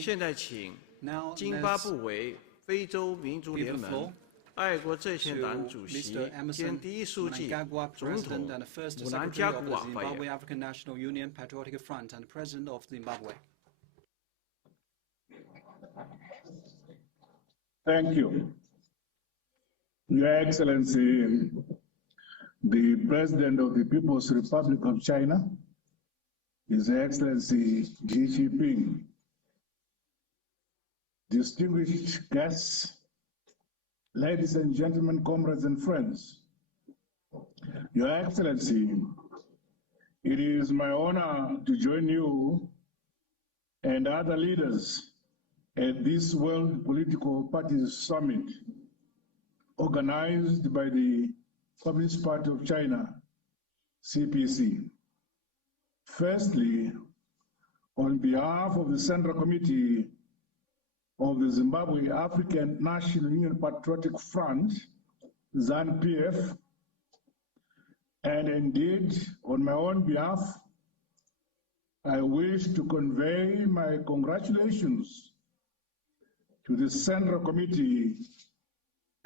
现在请津巴布韦非洲民族联盟爱国阵线党主席兼第一书记、总统姆南加古瓦发言。Thank you. Your Excellency, the President of the People's Republic of China, His Excellency Xi Jinping, distinguished guests, ladies and gentlemen, comrades and friends, Your Excellency, it is my honor to join you and other leaders at this World Political Parties Summit organized by the Communist Party of China, CPC. Firstly, on behalf of the Central Committee of the Zimbabwe African National Union Patriotic Front, ZANU-PF, and indeed on my own behalf, I wish to convey my congratulations to the Central Committee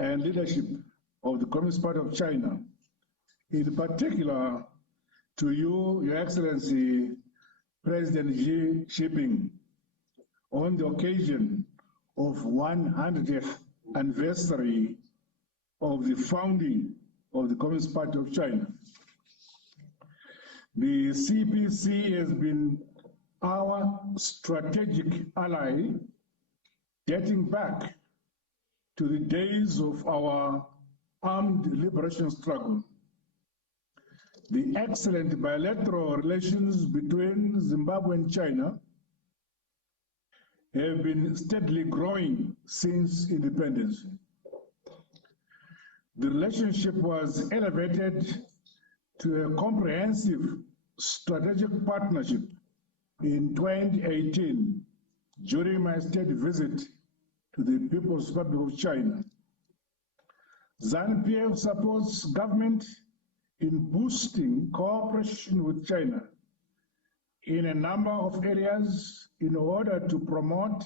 and leadership of the Communist Party of China, in particular to you, Your Excellency, President Xi Jinping, on the occasion of 100th anniversary of the founding of the Communist Party of China. The CPC has been our strategic ally dating back to the days of our armed liberation struggle. The excellent bilateral relations between Zimbabwe and China have been steadily growing since independence. The relationship was elevated to a comprehensive strategic partnership in 2018 during my state visit to the People's Republic of China. ZANU-PF supports government in boosting cooperation with China in a number of areas in order to promote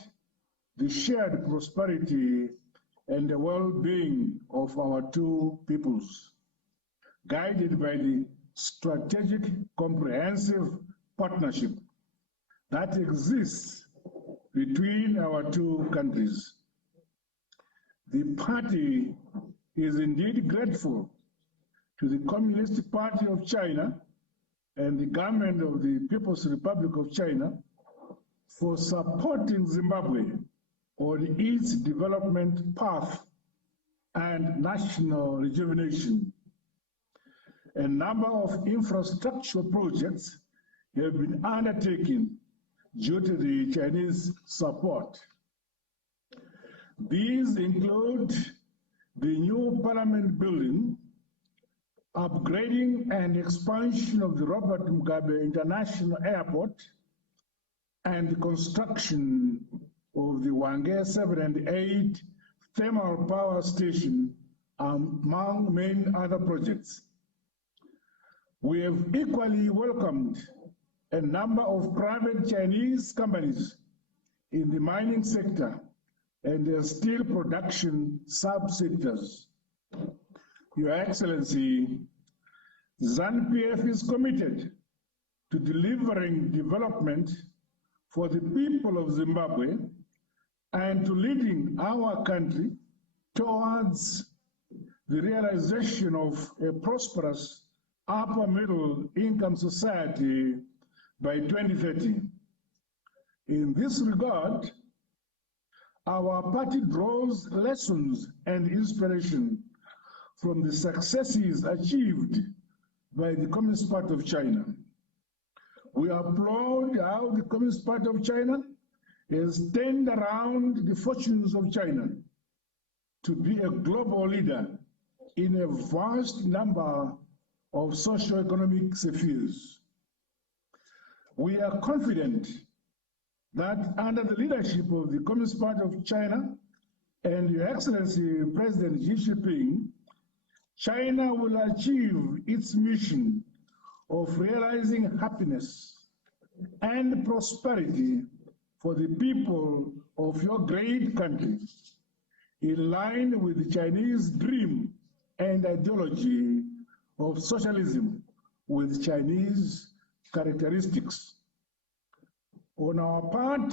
the shared prosperity and the well-being of our two peoples, guided by the strategic comprehensive partnership that exists between our two countries. The party is indeed grateful to the Communist Party of China and the government of the People's Republic of China for supporting Zimbabwe on its development path and national rejuvenation. A number of infrastructure projects have been undertaken due to the Chinese support. These include the new parliament building, upgrading and expansion of the Robert Mugabe International Airport, and the construction of the Wange 7 and 8 thermal power station, among many other projects. We have equally welcomed a number of private Chinese companies in the mining sector and their steel production subsectors. Your Excellency, ZANU-PF is committed to delivering development for the people of Zimbabwe and to leading our country towards the realization of a prosperous upper middle income society by 2030. In this regard, our party draws lessons and inspiration from the successes achieved by the Communist Party of China. We applaud how the Communist Party of China has turned around the fortunes of China to be a global leader in a vast number of socio-economic spheres. We are confident that under the leadership of the Communist Party of China and Your Excellency President Xi Jinping, China will achieve its mission of realizing happiness and prosperity for the people of your great country, in line with the Chinese dream and ideology of socialism with Chinese characteristics. On our part,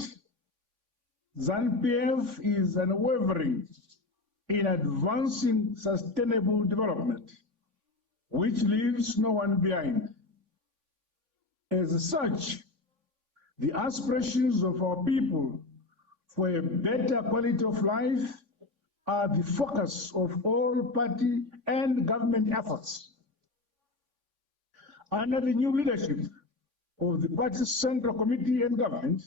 ZANU-PF is unwavering in advancing sustainable development, which leaves no one behind. As such, the aspirations of our people for a better quality of life are the focus of all party and government efforts. Under the new leadership of the party's Central Committee and government,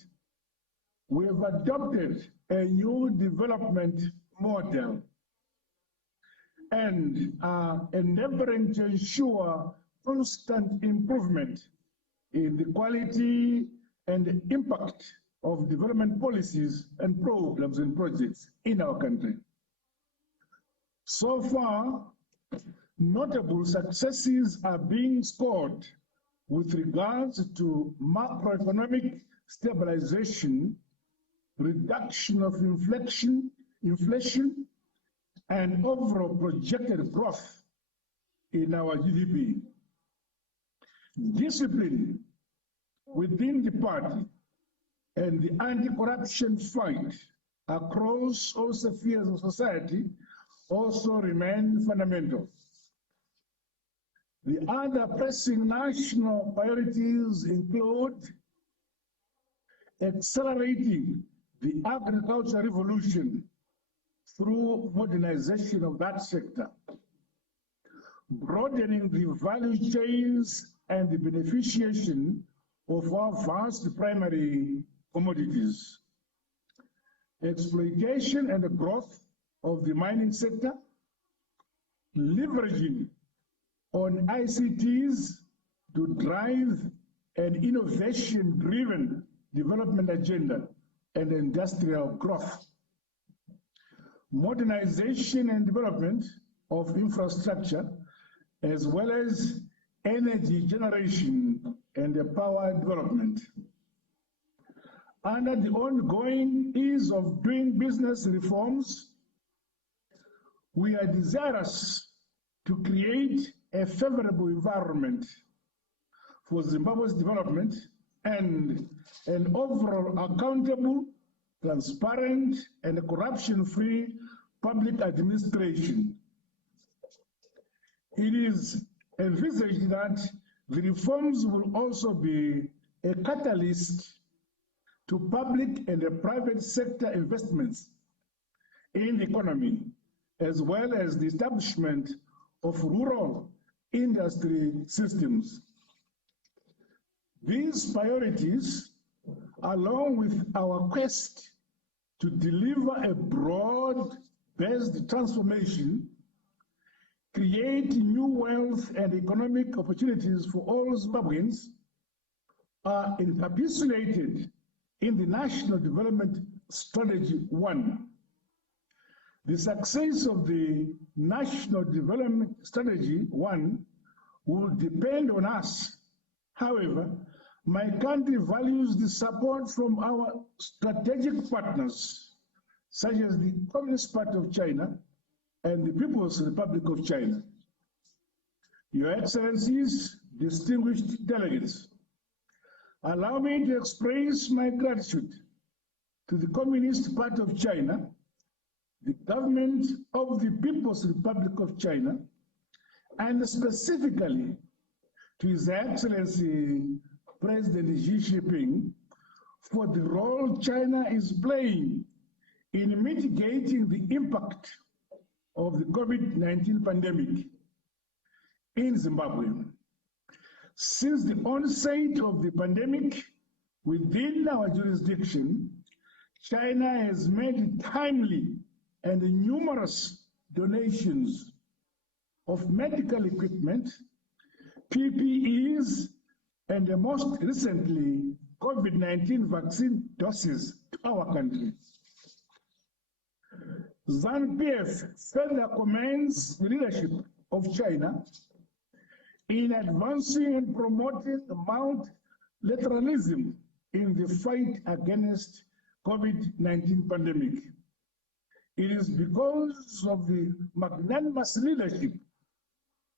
we have adopted a new development model and are endeavoring to ensure constant improvement in the quality and the impact of development policies and programs and projects in our country. So far, notable successes are being scored with regards to macroeconomic stabilization, reduction of inflation, and overall projected growth in our GDP. Discipline within the party and the anti-corruption fight across all spheres of society also remain fundamental. The other pressing national priorities include accelerating the agricultural revolution through modernization of that sector, broadening the value chains and the beneficiation of our vast primary commodities, exploitation and the growth of the mining sector, leveraging on ICTs to drive an innovation-driven development agenda and industrial growth, modernization and development of infrastructure, as well as energy generation and the power development. Under the ongoing ease of doing business reforms, we are desirous to create a favorable environment for Zimbabwe's development and an overall accountable, transparent, and corruption-free public administration. It is envisaged that the reforms will also be a catalyst to public and private sector investments in the economy, as well as the establishment of rural industry systems. These priorities, along with our quest to deliver a broad-based transformation, create new wealth and economic opportunities for all Zimbabweans, are encapsulated in the National Development Strategy 1. The success of the National Development Strategy 1 will depend on us. However, my country values the support from our strategic partners, such as the Communist Party of China and the People's Republic of China. Your Excellencies, distinguished delegates, allow me to express my gratitude to the Communist Party of China, the government of the People's Republic of China, and specifically to His Excellency President Xi Jinping for the role China is playing in mitigating the impact of the COVID-19 pandemic in Zimbabwe. Since the onset of the pandemic within our jurisdiction, China has made timely and numerous donations of medical equipment, PPEs, and most recently, COVID-19 vaccine doses to our country. ZANU-PF further commends the leadership of China in advancing and promoting multilateralism in the fight against COVID-19 pandemic. It is because of the magnanimous leadership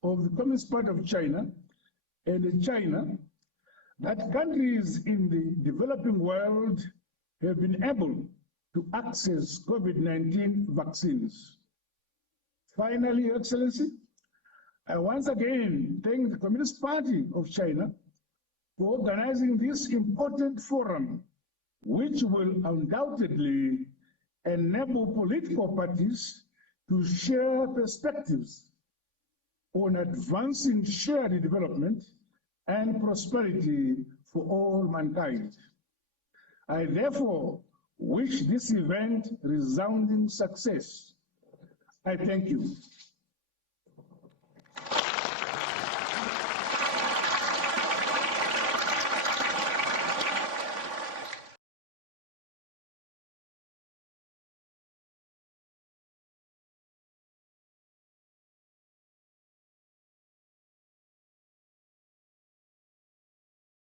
of the Communist Party of China and China that countries in the developing world have been able to access COVID-19 vaccines. Finally, Your Excellency, I once again thank the Communist Party of China for organizing this important forum, which will undoubtedly enable political parties to share perspectives on advancing shared development and prosperity for all mankind. I therefore wish this event resounding success. I thank you.